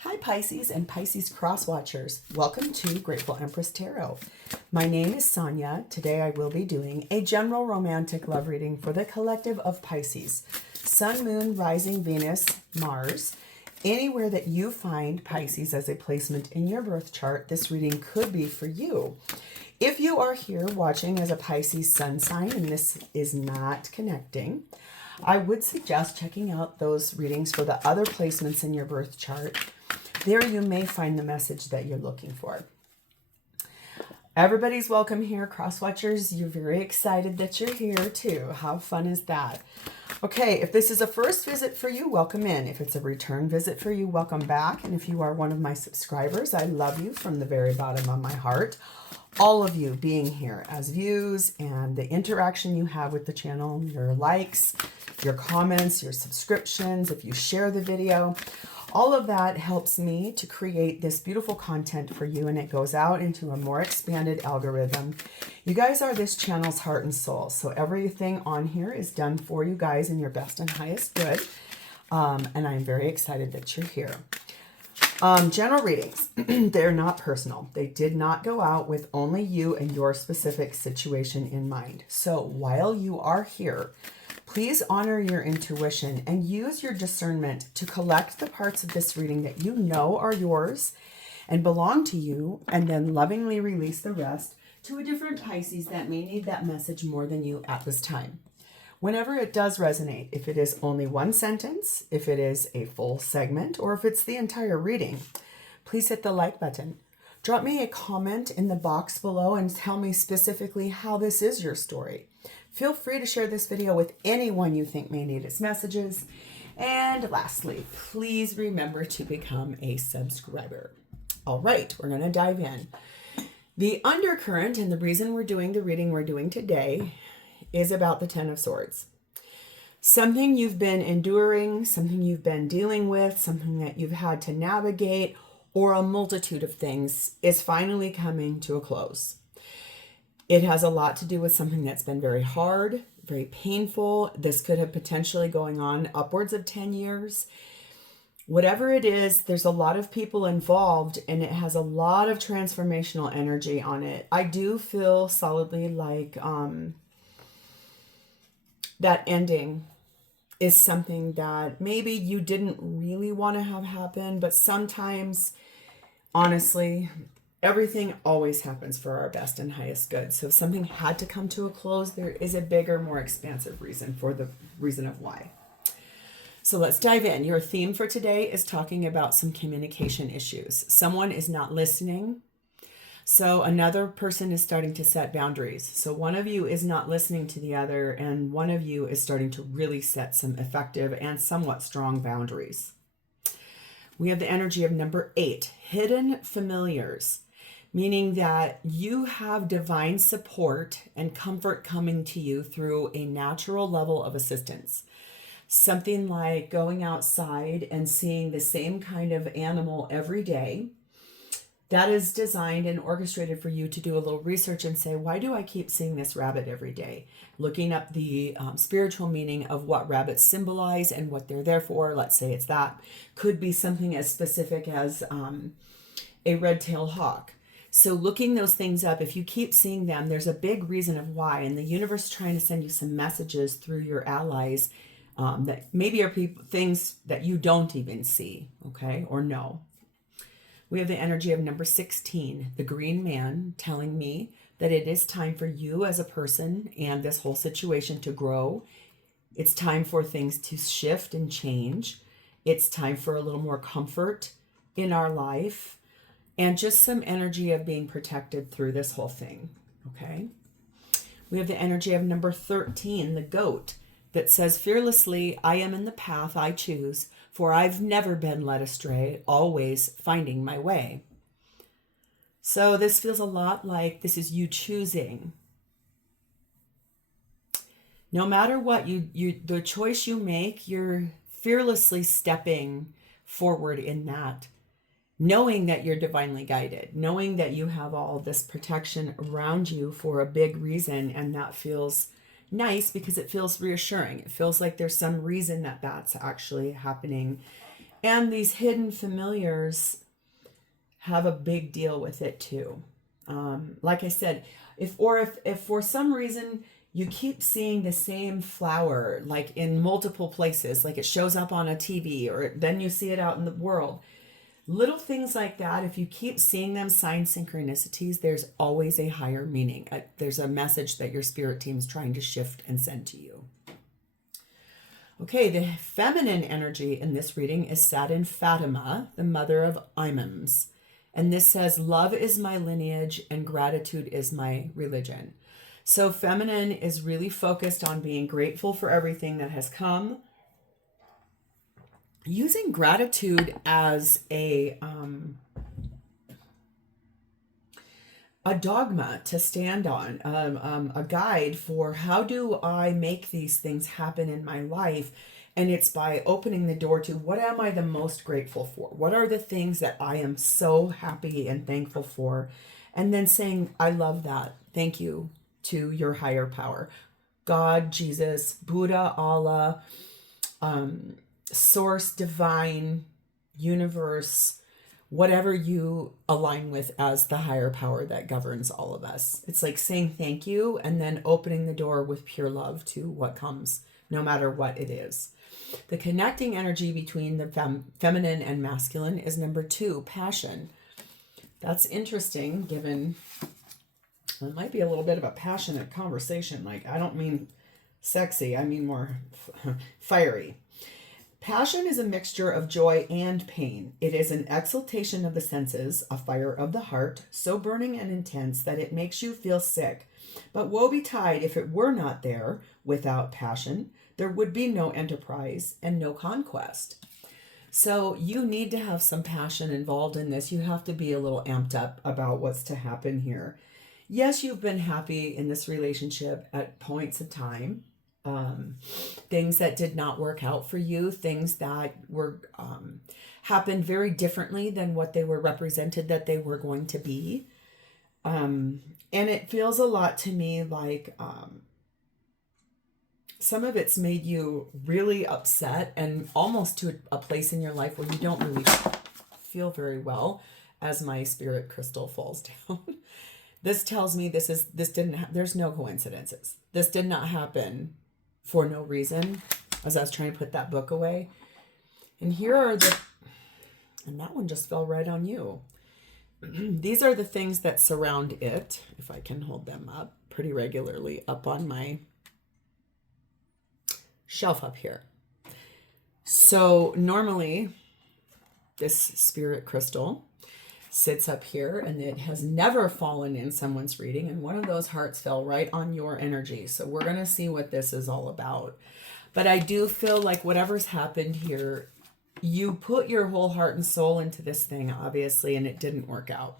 Hi Pisces and Pisces cross watchers. Welcome to Grateful Empress Tarot. My name is Sonia. Today I will be doing a general romantic love reading for the collective of Pisces. Sun, Moon, Rising, Venus, Mars. Anywhere that you find Pisces as a placement in your birth chart, this reading could be for you. If you are here watching as a Pisces sun sign and this is not connecting, I would suggest checking out those readings for the other placements in your birth chart. There you may find the message that you're looking for. Everybody's welcome here, cross watchers. You're very excited that you're here too. How fun is that? Okay, if this is a first visit for you, welcome in. If it's a return visit for you, welcome back. And if you are one of my subscribers, I love you from the very bottom of my heart. All of you being here as views and the interaction you have with the channel, your likes, your comments, your subscriptions, if you share the video, all of that helps me to create this beautiful content for you, and it goes out into a more expanded algorithm. You guys are this channel's heart and soul, so everything on here is done for you guys in your best and highest good, and I'm very excited that you're here. General readings, they're not personal. They did not go out with only you and your specific situation in mind. So while you are here, please honor your intuition and use your discernment to collect the parts of this reading that you know are yours and belong to you, and then lovingly release the rest to a different Pisces that may need that message more than you at this time. Whenever it does resonate, if it is only one sentence, if it is a full segment, or if it's the entire reading, please hit the like button. Drop me a comment in the box below and tell me specifically how this is your story. Feel free to share this video with anyone you think may need its messages. And lastly, please remember to become a subscriber. All right, we're going to dive in. The undercurrent and the reason we're doing the reading we're doing today is about the Ten of Swords. Something you've been enduring, something you've been dealing with, something that you've had to navigate, or a multitude of things is finally coming to a close. It has a lot to do with something that's been very hard, very painful. This could have potentially going on upwards of 10 years. Whatever it is, there's a lot of people involved and it has a lot of transformational energy on it. I do feel solidly like that ending is something that maybe you didn't really want to have happen, but sometimes, honestly, everything always happens for our best and highest good. So if something had to come to a close, there is a bigger, more expansive reason for the reason of why. So let's dive in. Your theme for today is talking about some communication issues. Someone is not listening. So another person is starting to set boundaries. So one of you is not listening to the other, and one of you is starting to really set some effective and somewhat strong boundaries. We have the energy of number 8, hidden familiars, meaning that you have divine support and comfort coming to you through a natural level of assistance. Something like going outside and seeing the same kind of animal every day. That is designed and orchestrated for you to do a little research and say, why do I keep seeing this rabbit every day? Looking up the spiritual meaning of what rabbits symbolize and what they're there for. Let's say it's that. Could be something as specific as a red-tailed hawk. So looking those things up, if you keep seeing them, there's a big reason of why. And the universe is trying to send you some messages through your allies that maybe are things that you don't even see, okay, or know. We have the energy of number 16, the green man, telling me that it is time for you as a person and this whole situation to grow. It's time for things to shift and change. It's time for a little more comfort in our life and just some energy of being protected through this whole thing, okay? We have the energy of number 13, the goat, that says, fearlessly, I am in the path I choose, for I've never been led astray, always finding my way. So this feels a lot like this is you choosing. No matter what, the choice you make, you're fearlessly stepping forward in that, knowing that you're divinely guided, knowing that you have all this protection around you for a big reason, and that feels nice because it feels reassuring. It feels like there's some reason that that's actually happening. And these hidden familiars have a big deal with it too. Like I said, if for some reason you keep seeing the same flower, like in multiple places, like it shows up on a TV, or then you see it out in the world, little things like that, if you keep seeing them, sign synchronicities, there's always a higher meaning. There's a message that your spirit team is trying to shift and send to you. Okay, the feminine energy in this reading is sat in Fatima, the mother of imams. And this says, love is my lineage and gratitude is my religion. So feminine is really focused on being grateful for everything that has come. Using gratitude as a dogma to stand on, a guide for how do I make these things happen in my life. And it's by opening the door to what am I the most grateful for? What are the things that I am so happy and thankful for? And then saying, I love that. Thank you to your higher power. God, Jesus, Buddha, Allah, source, divine, universe, whatever you align with as the higher power that governs all of us. It's like saying thank you and then opening the door with pure love to what comes, no matter what it is. The connecting energy between the feminine and masculine is number 2, passion. That's interesting, given it might be a little bit of a passionate conversation. Like, I don't mean sexy, I mean more fiery. Passion is a mixture of joy and pain. It is an exaltation of the senses, a fire of the heart, so burning and intense that it makes you feel sick. But woe betide if it were not there. Without passion, there would be no enterprise and no conquest. So you need to have some passion involved in this. You have to be a little amped up about what's to happen here. Yes, you've been happy in this relationship at points of time. Things that did not work out for you, things that were happened very differently than what they were represented that they were going to be. And it feels a lot to me like some of it's made you really upset and almost to a place in your life where you don't really feel very well as my spirit crystal falls down. This tells me there's no coincidences. This did not happen for no reason, as I was trying to put that book away. And and that one just fell right on you. These are the things that surround it, if I can hold them up pretty regularly up on my shelf up here. So normally this spirit crystal sits up here and it has never fallen in someone's reading, and one of those hearts fell right on your energy. So we're going to see what this is all about. But I do feel like whatever's happened here, you put your whole heart and soul into this thing, obviously, and it didn't work out,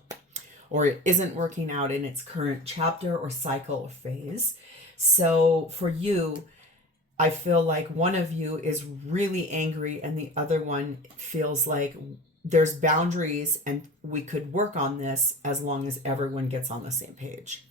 or it isn't working out in its current chapter or cycle or phase. So for you, I feel like one of you is really angry and the other one feels like there's boundaries and we could work on this as long as everyone gets on the same page.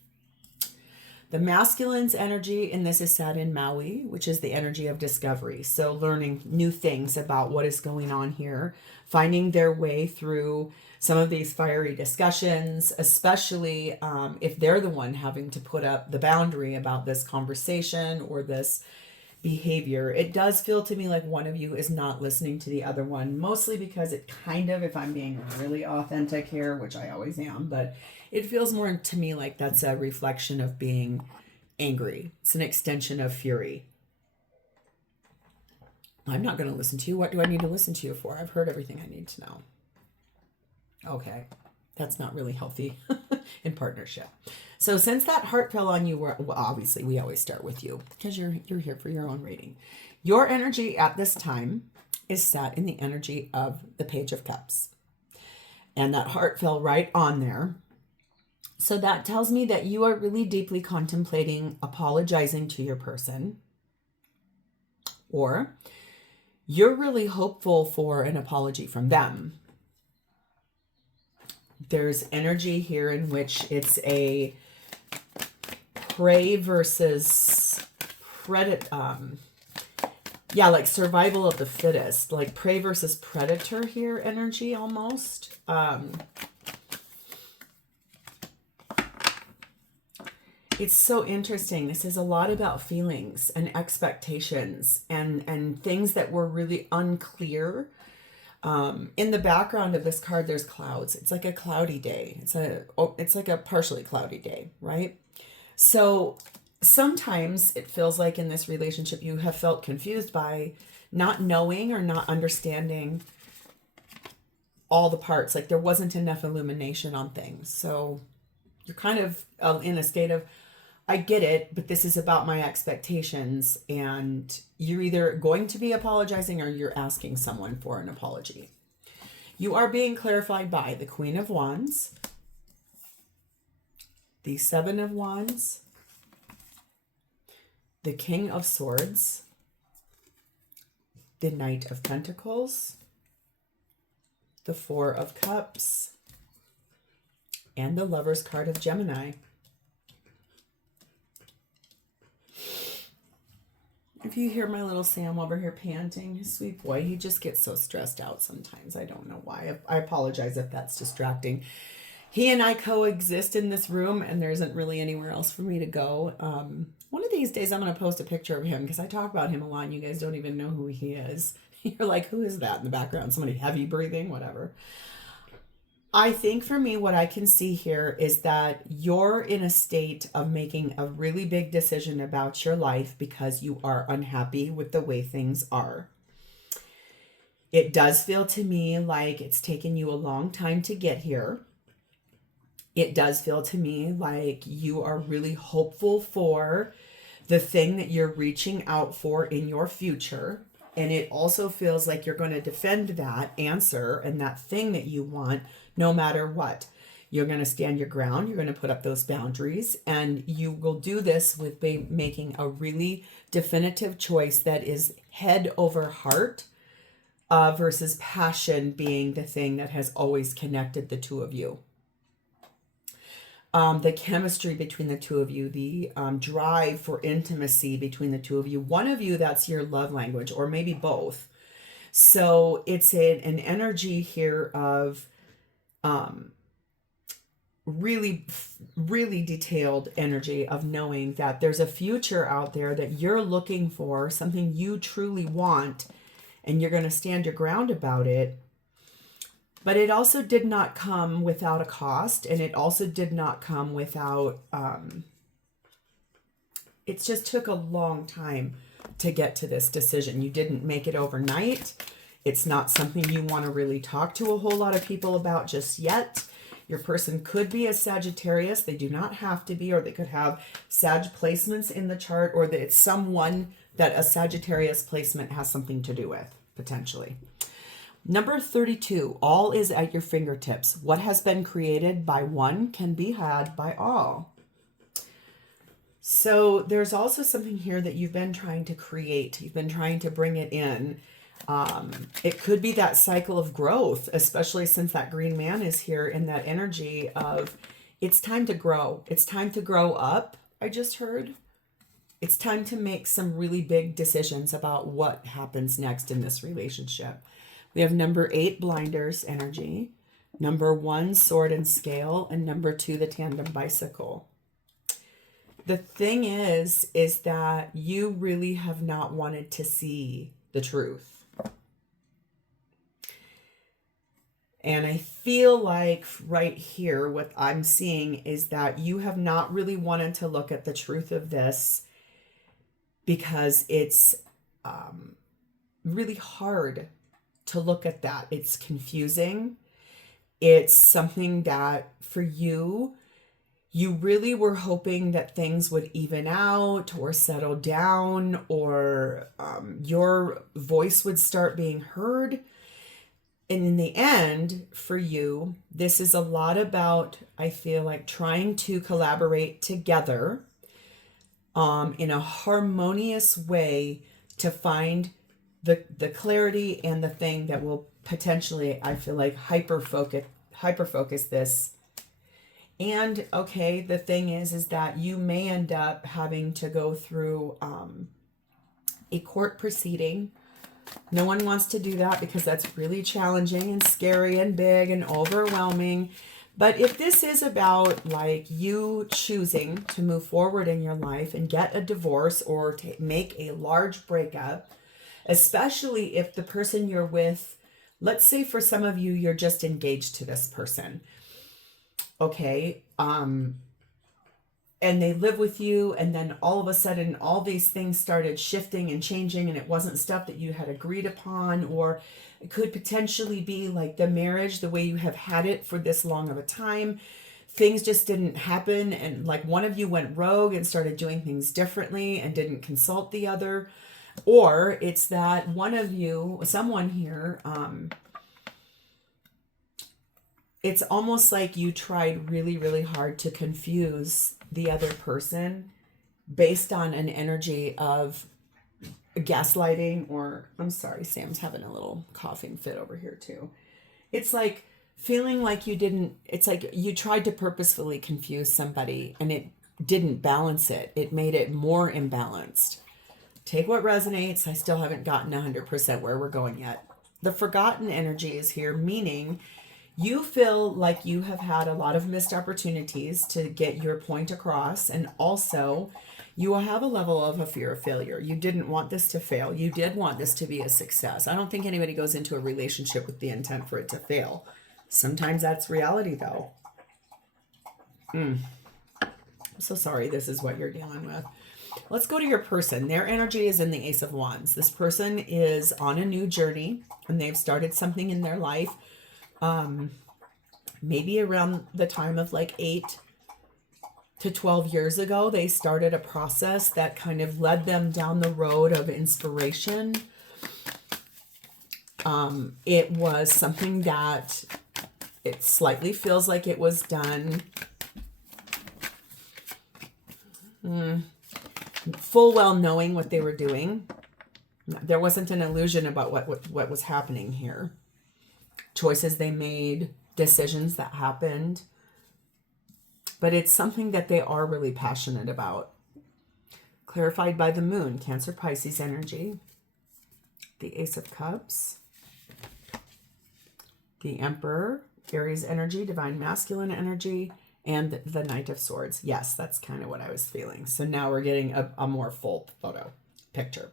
The masculine's energy in this is sat in Maui, which is the energy of discovery. So learning new things about what is going on here, finding their way through some of these fiery discussions, especially if they're the one having to put up the boundary about this conversation or this behavior. It does feel to me like one of you is not listening to the other one, mostly because it kind of, if I'm being really authentic here, which I always am, but it feels more to me like that's a reflection of being angry. It's an extension of fury. I'm not going to listen to you. What do I need to listen to you for? I've heard everything I need to know. Okay. That's not really healthy in partnership. So since that heart fell on you, well, obviously we always start with you because you're here for your own reading. Your energy at this time is sat in the energy of the Page of Cups. And that heart fell right on there. So that tells me that you are really deeply contemplating apologizing to your person, or you're really hopeful for an apology from them. There's energy here in which it's a prey versus Yeah, like survival of the fittest, like prey versus predator here energy almost. It's so interesting. This is a lot about feelings and expectations and things that were really unclear. In the background of this card, there's clouds. It's like a cloudy day. It's like a partially cloudy day, right? So sometimes it feels like in this relationship you have felt confused by not knowing or not understanding all the parts. Like there wasn't enough illumination on things. So you're kind of in a state of, I get it, but this is about my expectations, and you're either going to be apologizing or you're asking someone for an apology. You are being clarified by the Queen of Wands, the Seven of Wands, the King of Swords, the Knight of Pentacles, the Four of Cups, and the Lover's card of Gemini. If you hear my little Sam over here panting, his sweet boy, he just gets so stressed out sometimes. I don't know why. I apologize if that's distracting. He and I coexist in this room, and there isn't really anywhere else for me to go. One of these days, I'm going to post a picture of him because I talk about him a lot, and you guys don't even know who he is. You're like, who is that in the background? Somebody heavy breathing, whatever. I think for me, what I can see here is that you're in a state of making a really big decision about your life because you are unhappy with the way things are. It does feel to me like it's taken you a long time to get here. It does feel to me like you are really hopeful for the thing that you're reaching out for in your future. And it also feels like you're going to defend that answer and that thing that you want no matter what. You're going to stand your ground. You're going to put up those boundaries. And you will do this with making a really definitive choice that is head over heart versus passion being the thing that has always connected the two of you. The chemistry between the two of you, the drive for intimacy between the two of you. One of you, that's your love language, or maybe both. So it's an energy here of really, really detailed energy of knowing that there's a future out there that you're looking for, something you truly want, and you're going to stand your ground about it. But it also did not come without a cost, and it also did not come without, it just took a long time to get to this decision. You didn't make it overnight. It's not something you want to really talk to a whole lot of people about just yet. Your person could be a Sagittarius. They do not have to be, or they could have Sag placements in the chart, or that it's someone that a Sagittarius placement has something to do with, potentially. Number 32, all is at your fingertips. What has been created by one can be had by all. So there's also something here that you've been trying to create. You've been trying to bring it in. It could be that cycle of growth, especially since that green man is here in that energy of it's time to grow. It's time to grow up, I just heard. It's time to make some really big decisions about what happens next in this relationship. We have number 8, blinders energy, number 1, sword and scale, and number 2, the tandem bicycle. The thing is that you really have not wanted to see the truth. And I feel like right here, what I'm seeing is that you have not really wanted to look at the truth of this because it's really hard to look at that. It's confusing. It's something that for you, you really were hoping that things would even out or settle down, or your voice would start being heard. And in the end, for you, this is a lot about, I feel like, trying to collaborate together in a harmonious way to find the clarity and the thing that will potentially, I feel like, hyper focus this. And okay, the thing is that you may end up having to go through a court proceeding. No one wants to do that because that's really challenging and scary and big and overwhelming. But if this is about like you choosing to move forward in your life and get a divorce or to make a large breakup, especially if the person you're with, let's say for some of you, you're just engaged to this person. Okay. And they live with you, and then all of a sudden all these things started shifting and changing, and it wasn't stuff that you had agreed upon, or it could potentially be like the marriage, the way you have had it for this long of a time. Things just didn't happen, and like one of you went rogue and started doing things differently and didn't consult the other. Or it's that one of you, someone here, it's almost like you tried really, really hard to confuse the other person based on an energy of gaslighting, or I'm sorry, Sam's having a little coughing fit over here too. It's like feeling like it's like you tried to purposefully confuse somebody and it didn't balance it. It made it more imbalanced. Take what resonates. I still haven't gotten 100% where we're going yet. The forgotten energy is here, meaning you feel like you have had a lot of missed opportunities to get your point across. And also you will have a level of a fear of failure. You didn't want this to fail. You did want this to be a success. I don't think anybody goes into a relationship with the intent for it to fail. Sometimes that's reality though. I'm so sorry. This is what you're dealing with. Let's go to your person. Their energy is in the Ace of Wands. This person is on a new journey and they've started something in their life. Maybe around the time of like 8 to 12 years ago, they started a process that kind of led them down the road of inspiration. It was something that it slightly feels like it was done full well knowing what they were doing. There wasn't an illusion about what was happening here. Choices they made, decisions that happened. But it's something that they are really passionate about. Clarified by the moon, Cancer, Pisces energy. The Ace of Cups. The Emperor, Aries energy, Divine Masculine energy. And the Knight of Swords. Yes, that's kind of what I was feeling. So now we're getting a more full picture.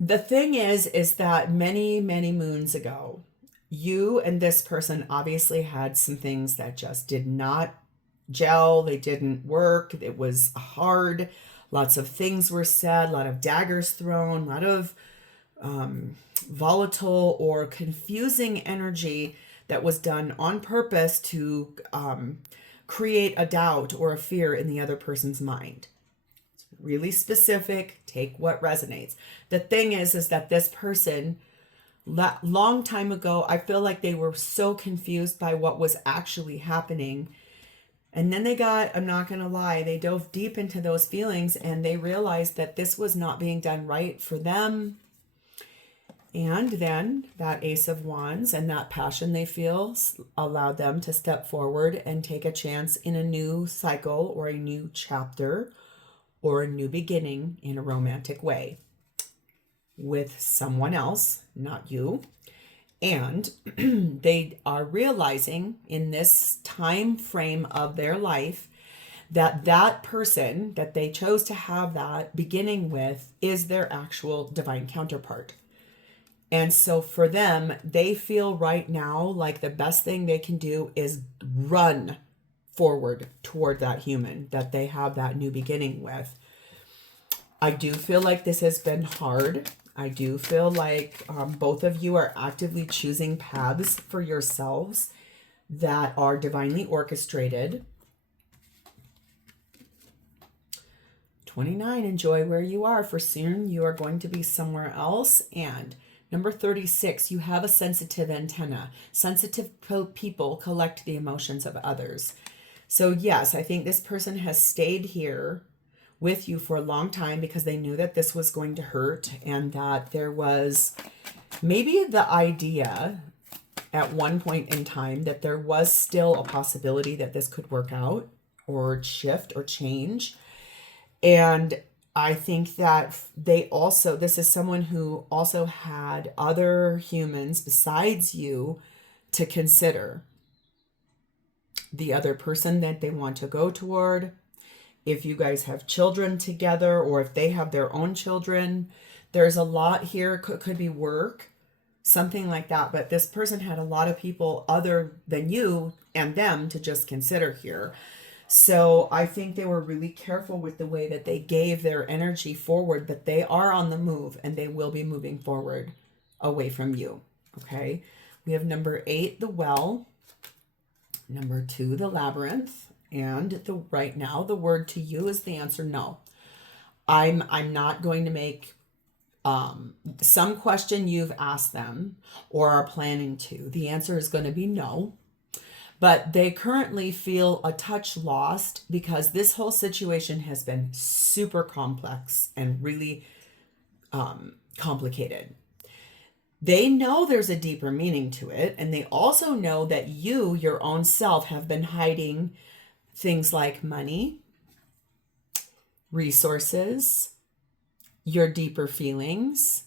The thing is that many, many moons ago, you and this person obviously had some things that just did not gel. They didn't work. It was hard. Lots of things were said, a lot of daggers thrown, a lot of volatile or confusing energy that was done on purpose to create a doubt or a fear in the other person's mind. It's really specific. Take what resonates. The thing is that this person, long time ago, I feel like they were so confused by what was actually happening. And then they got, I'm not going to lie, they dove deep into those feelings and they realized that this was not being done right for them. And then that Ace of Wands and that passion they feel allowed them to step forward and take a chance in a new cycle or a new chapter or a new beginning in a romantic way with someone else, not you. And they are realizing in this time frame of their life that that person that they chose to have that beginning with is their actual divine counterpart. And so for them, they feel right now like the best thing they can do is run forward toward that human that they have that new beginning with. I do feel like this has been hard. I do feel like both of you are actively choosing paths for yourselves that are divinely orchestrated. 29, enjoy where you are, for soon you are going to be somewhere else. And number 36, you have a sensitive antenna. Sensitive people collect the emotions of others. So yes, I think this person has stayed here with you for a long time because they knew that this was going to hurt and that there was maybe the idea at one point in time that there was still a possibility that this could work out or shift or change. And I think that this is someone who also had other humans besides you to consider. The other person that they want to go toward, if you guys have children together, or if they have their own children. There's a lot here. Could be work, something like that. But this person had a lot of people other than you and them to just consider here. So I think they were really careful with the way that they gave their energy forward, but they are on the move and they will be moving forward away from you. Okay. We have number 8, the well, number 2, the labyrinth, and right now the word to you is the answer no. I'm not going to make some question you've asked them or are planning to. The answer is going to be no. But they currently feel a touch lost because this whole situation has been super complex and really complicated. They know there's a deeper meaning to it. And they also know that you, your own self, have been hiding things like money, resources, your deeper feelings,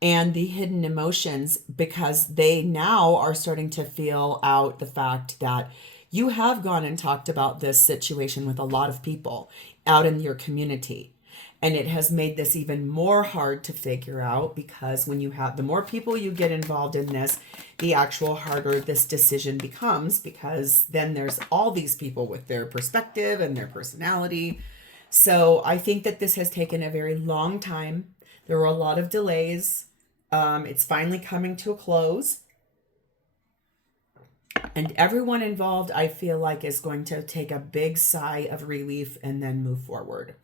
and the hidden emotions, because they now are starting to feel out the fact that you have gone and talked about this situation with a lot of people out in your community. And it has made this even more hard to figure out, because when you have, the more people you get involved in this, the actual harder this decision becomes, because then there's all these people with their perspective and their personality. So I think that this has taken a very long time. There were a lot of delays. It's finally coming to a close. And everyone involved, I feel like, is going to take a big sigh of relief and then move forward.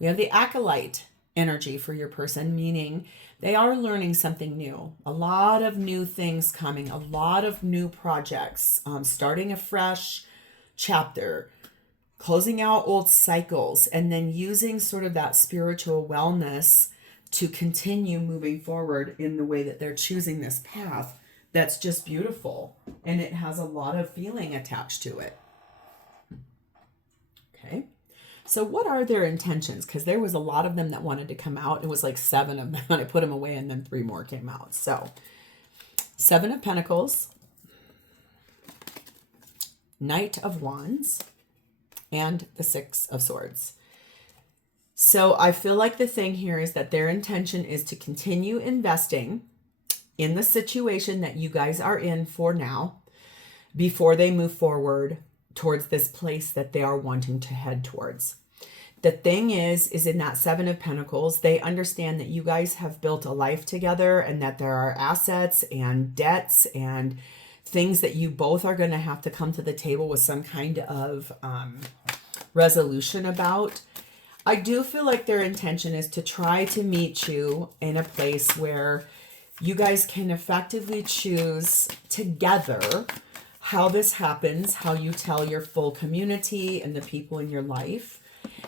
We have the acolyte energy for your person, meaning they are learning something new. A lot of new things coming, a lot of new projects, starting a fresh chapter, closing out old cycles, and then using sort of that spiritual wellness to continue moving forward in the way that they're choosing this path. That's just beautiful. And it has a lot of feeling attached to it. Okay. So what are their intentions? Because there was a lot of them that wanted to come out. It was like 7 of them. I put them away and then 3 more came out. So 7 of Pentacles, Knight of Wands, and the 6 of Swords. So I feel like the thing here is that their intention is to continue investing in the situation that you guys are in for now, before they move forward towards this place that they are wanting to head towards. The thing is in that 7 of Pentacles, they understand that you guys have built a life together and that there are assets and debts and things that you both are going to have to come to the table with some kind of resolution about. I do feel like their intention is to try to meet you in a place where you guys can effectively choose together how this happens, how you tell your full community and the people in your life.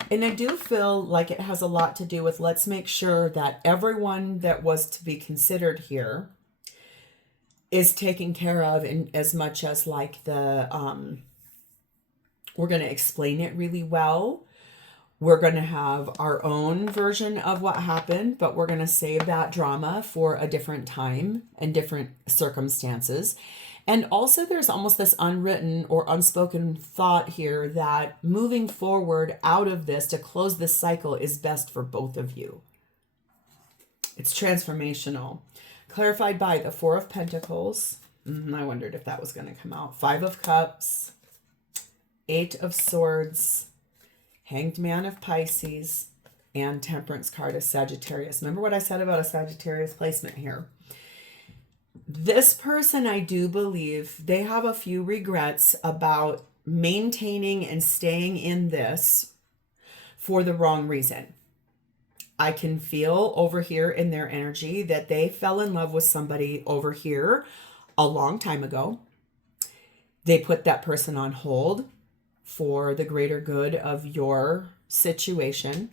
And I do feel like it has a lot to do with, let's make sure that everyone that was to be considered here is taken care of, in as much as like the, we're going to explain it really well. We're going to have our own version of what happened, but we're going to save that drama for a different time and different circumstances. And also there's almost this unwritten or unspoken thought here that moving forward out of this to close this cycle is best for both of you. It's transformational. Clarified by the 4 of Pentacles. I wondered if that was going to come out. 5 of Cups, 8 of Swords, Hanged Man of Pisces, and Temperance card of Sagittarius. Remember what I said about a Sagittarius placement here? This person, I do believe, they have a few regrets about maintaining and staying in this for the wrong reason. I can feel over here in their energy that they fell in love with somebody over here a long time ago. They put that person on hold for the greater good of your situation.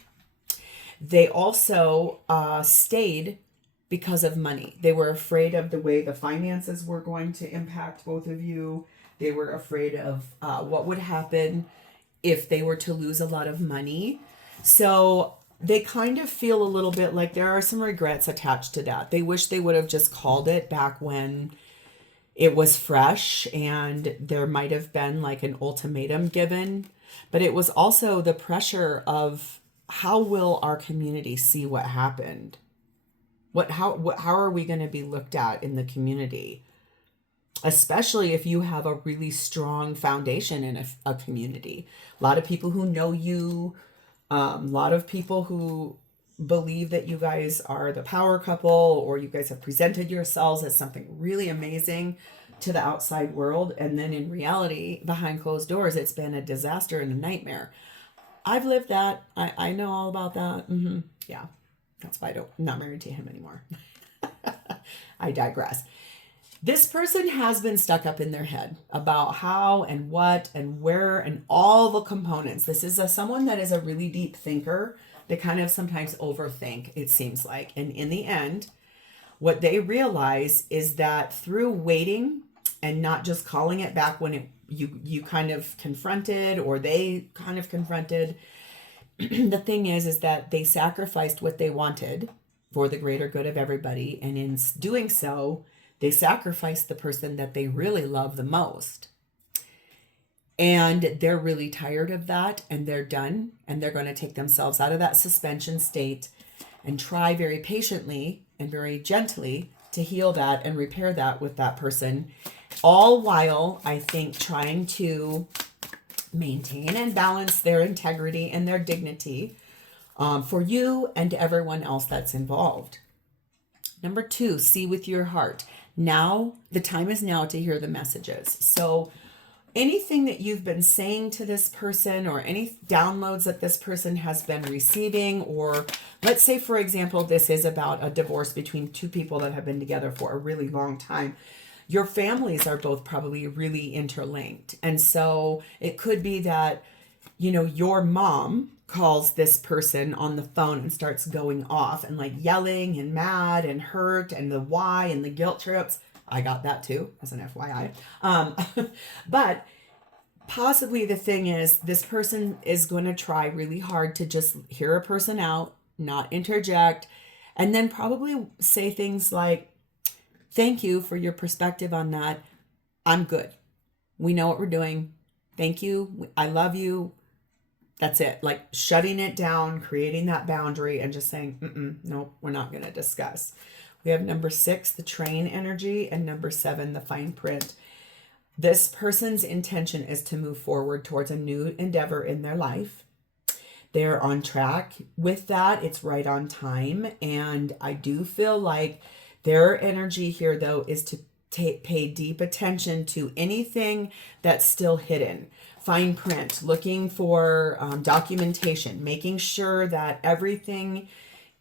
They also stayed because of money. They were afraid of the way the finances were going to impact both of you. They were afraid of what would happen if they were to lose a lot of money. So they kind of feel a little bit like there are some regrets attached to that. They wish they would have just called it back when it was fresh and there might have been like an ultimatum given. But it was also the pressure of how will our community see what happened? How are we going to be looked at in the community? Especially if you have a really strong foundation in a community. A lot of people who know you, a lot of people who believe that you guys are the power couple, or you guys have presented yourselves as something really amazing to the outside world. And then in reality, behind closed doors, it's been a disaster and a nightmare. I've lived that. I know all about that. Yeah. That's why I'm not married to him anymore. I digress. This person has been stuck up in their head about how and what and where and all the components. This is someone that is a really deep thinker. They kind of sometimes overthink, it seems like. And in the end, what they realize is that through waiting and not just calling it back when you kind of confronted, or they kind of confronted, the thing is that they sacrificed what they wanted for the greater good of everybody. And in doing so, they sacrificed the person that they really love the most. And they're really tired of that, and they're done. And they're going to take themselves out of that suspension state and try very patiently and very gently to heal that and repair that with that person. All while, I think, trying to maintain and balance their integrity and their dignity for you and everyone else that's involved. Number 2, see with your heart. Now, the time is now to hear the messages. So anything that you've been saying to this person, or any downloads that this person has been receiving, or let's say, for example, this is about a divorce between two people that have been together for a really long time. Your families are both probably really interlinked. And so it could be that, your mom calls this person on the phone and starts going off and like yelling and mad and hurt, and the why and the guilt trips. I got that too, as an FYI. But possibly the thing is, this person is going to try really hard to just hear a person out, not interject, and then probably say things like, thank you for your perspective on that. I'm good. We know what we're doing. Thank you. I love you. That's it. Like shutting it down, creating that boundary, and just saying, no, we're not going to discuss. We have number 6, the train energy, and number 7, the fine print. This person's intention is to move forward towards a new endeavor in their life. They're on track with that. It's right on time. And I do feel like their energy here, though, is to pay deep attention to anything that's still hidden. Fine print, looking for documentation, making sure that everything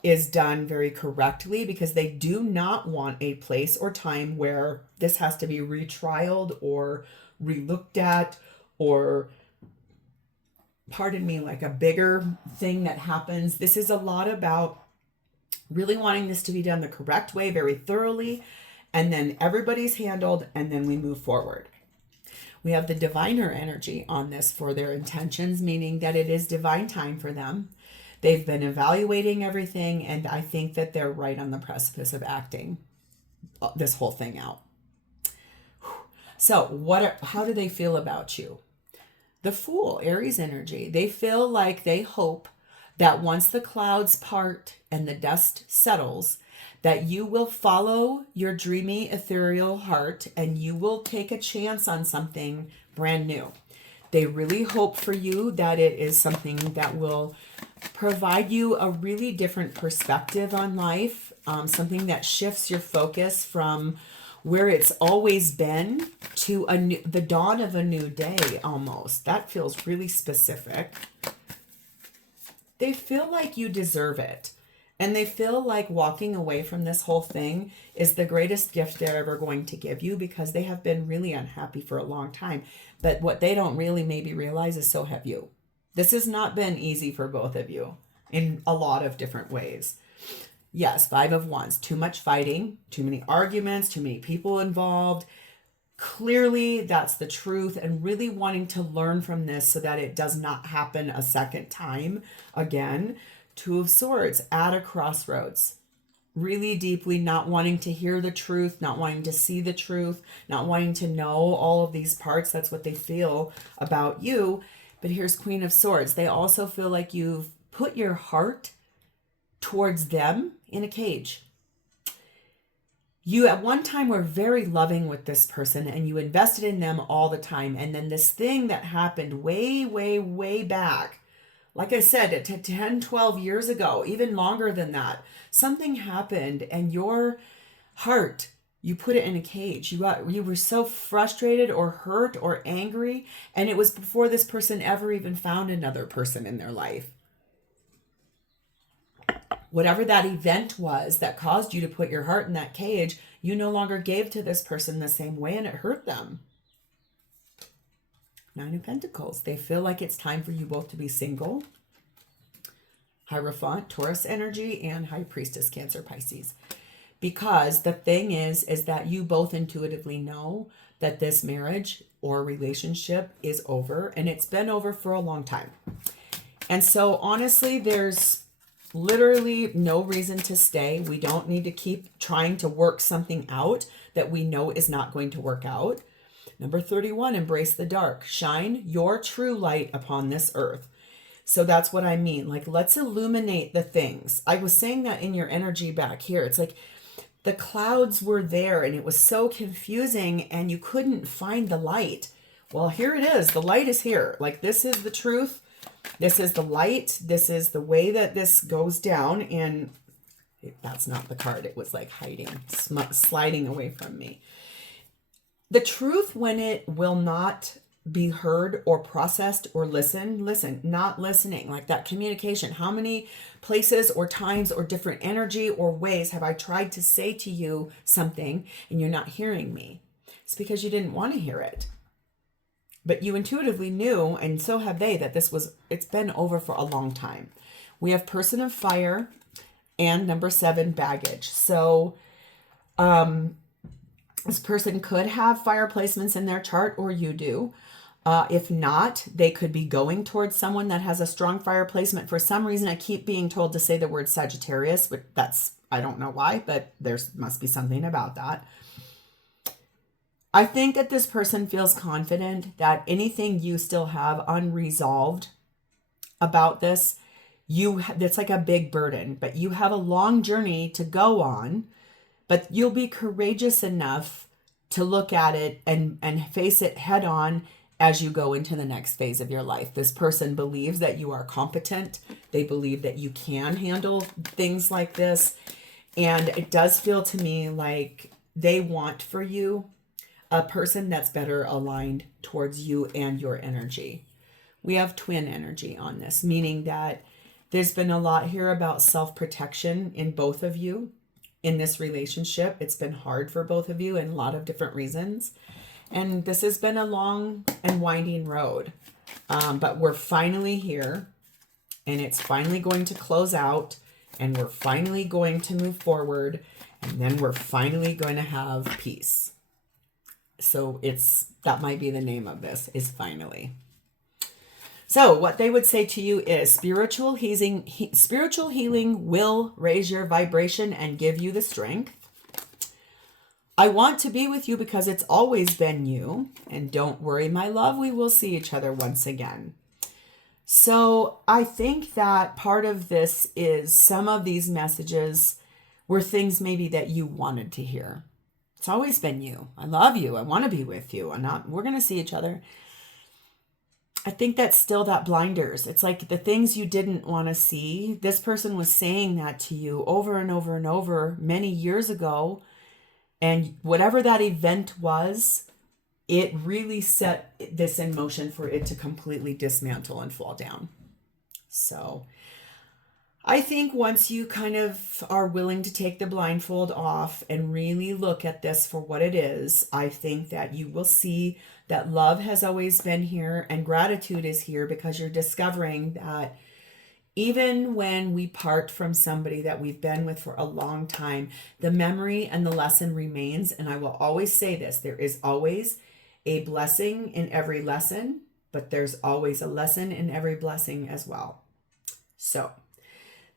is done very correctly, because they do not want a place or time where this has to be retrialed or relooked at, or, pardon me, like a bigger thing that happens. This is a lot about really wanting this to be done the correct way, very thoroughly, and then everybody's handled, and then we move forward. We have the diviner energy on this for their intentions, meaning that it is divine time for them. They've been evaluating everything, and I think that they're right on the precipice of acting this whole thing out. So how do they feel about you? The Fool, Aries energy. They feel like they hope that once the clouds part and the dust settles, that you will follow your dreamy, ethereal heart, and you will take a chance on something brand new. They really hope for you that it is something that will provide you a really different perspective on life, something that shifts your focus from where it's always been to the dawn of a new day almost. That feels really specific. They feel like you deserve it. And they feel like walking away from this whole thing is the greatest gift they're ever going to give you, because they have been really unhappy for a long time. But what they don't really maybe realize is so have you. This has not been easy for both of you in a lot of different ways. Yes, 5 of Wands, too much fighting, too many arguments, too many people involved, Clearly, that's the truth, and really wanting to learn from this so that it does not happen a second time again. Two of Swords at a crossroads. Really deeply not wanting to hear the truth, not wanting to see the truth, not wanting to know all of these parts. That's what they feel about you. But here's Queen of Swords. They also feel like you've put your heart towards them in a cage. You at one time were very loving with this person and you invested in them all the time. And then this thing that happened way, way, way back, like I said, 10, 12 years ago, even longer than that, something happened and your heart, you put it in a cage. You were so frustrated or hurt or angry. And it was before this person ever even found another person in their life. Whatever that event was that caused you to put your heart in that cage, you no longer gave to this person the same way and it hurt them. Nine of Pentacles. They feel like it's time for you both to be single. Hierophant, Taurus energy, and High Priestess, Cancer, Pisces. Because the thing is that you both intuitively know that this marriage or relationship is over, and it's been over for a long time. And so honestly, there's literally no reason to stay. We don't need to keep trying to work something out that we know is not going to work out. Number 31, embrace the dark. Shine your true light upon this earth. So that's what I mean. Like, let's illuminate the things. I was saying that in your energy back here. It's like the clouds were there and it was so confusing and you couldn't find the light. Well, here it is. The light is here. Like, this is the truth. This is the light. This is the way that this goes down. And that's not the card. It was like hiding, sliding away from me. The truth, when it will not be heard or processed or listen, not listening, like that communication. How many places or times or different energy or ways have I tried to say to you something and you're not hearing me? It's because you didn't want to hear it. But you intuitively knew, and so have they, that it's been over for a long time. We have Person of Fire and number 7, baggage. So this person could have fire placements in their chart, or you do. If not, they could be going towards someone that has a strong fire placement. For some reason, I keep being told to say the word Sagittarius, but I don't know why, but there must be something about that. I think that this person feels confident that anything you still have unresolved about this, it's like a big burden, but you have a long journey to go on, but you'll be courageous enough to look at it and face it head on as you go into the next phase of your life. This person believes that you are competent. They believe that you can handle things like this. And it does feel to me like they want for you a person that's better aligned towards you and your energy. We have twin energy on this, meaning that there's been a lot here about self-protection in both of you in this relationship. It's been hard for both of you in a lot of different reasons. And this has been a long and winding road. But we're finally here, and it's finally going to close out, and we're finally going to move forward, and then we're finally going to have peace. So that might be the name of this, is finally. So what they would say to you is spiritual healing will raise your vibration and give you the strength. I want to be with you because it's always been you. And don't worry, my love, we will see each other once again. So I think that part of this is some of these messages were things maybe that you wanted to hear. It's always been you. I love you. I want to be with you. We're going to see each other. I think that's still that blinders. It's like the things you didn't want to see. This person was saying that to you over and over and over many years ago. And whatever that event was, it really set this in motion for it to completely dismantle and fall down. So I think once you kind of are willing to take the blindfold off and really look at this for what it is, I think that you will see that love has always been here and gratitude is here because you're discovering that Even when we part from somebody that we've been with for a long time, the memory and the lesson remains. And I will always say this, there is always a blessing in every lesson, but there's always a lesson in every blessing as well. So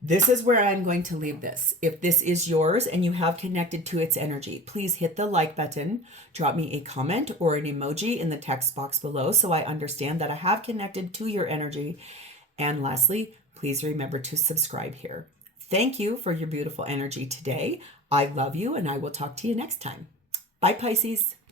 this is where I'm going to leave this. If this is yours and you have connected to its energy, please hit the like button, drop me a comment or an emoji in the text box below so I understand that I have connected to your energy. And lastly, please remember to subscribe here. Thank you for your beautiful energy today. I love you, and I will talk to you next time. Bye, Pisces.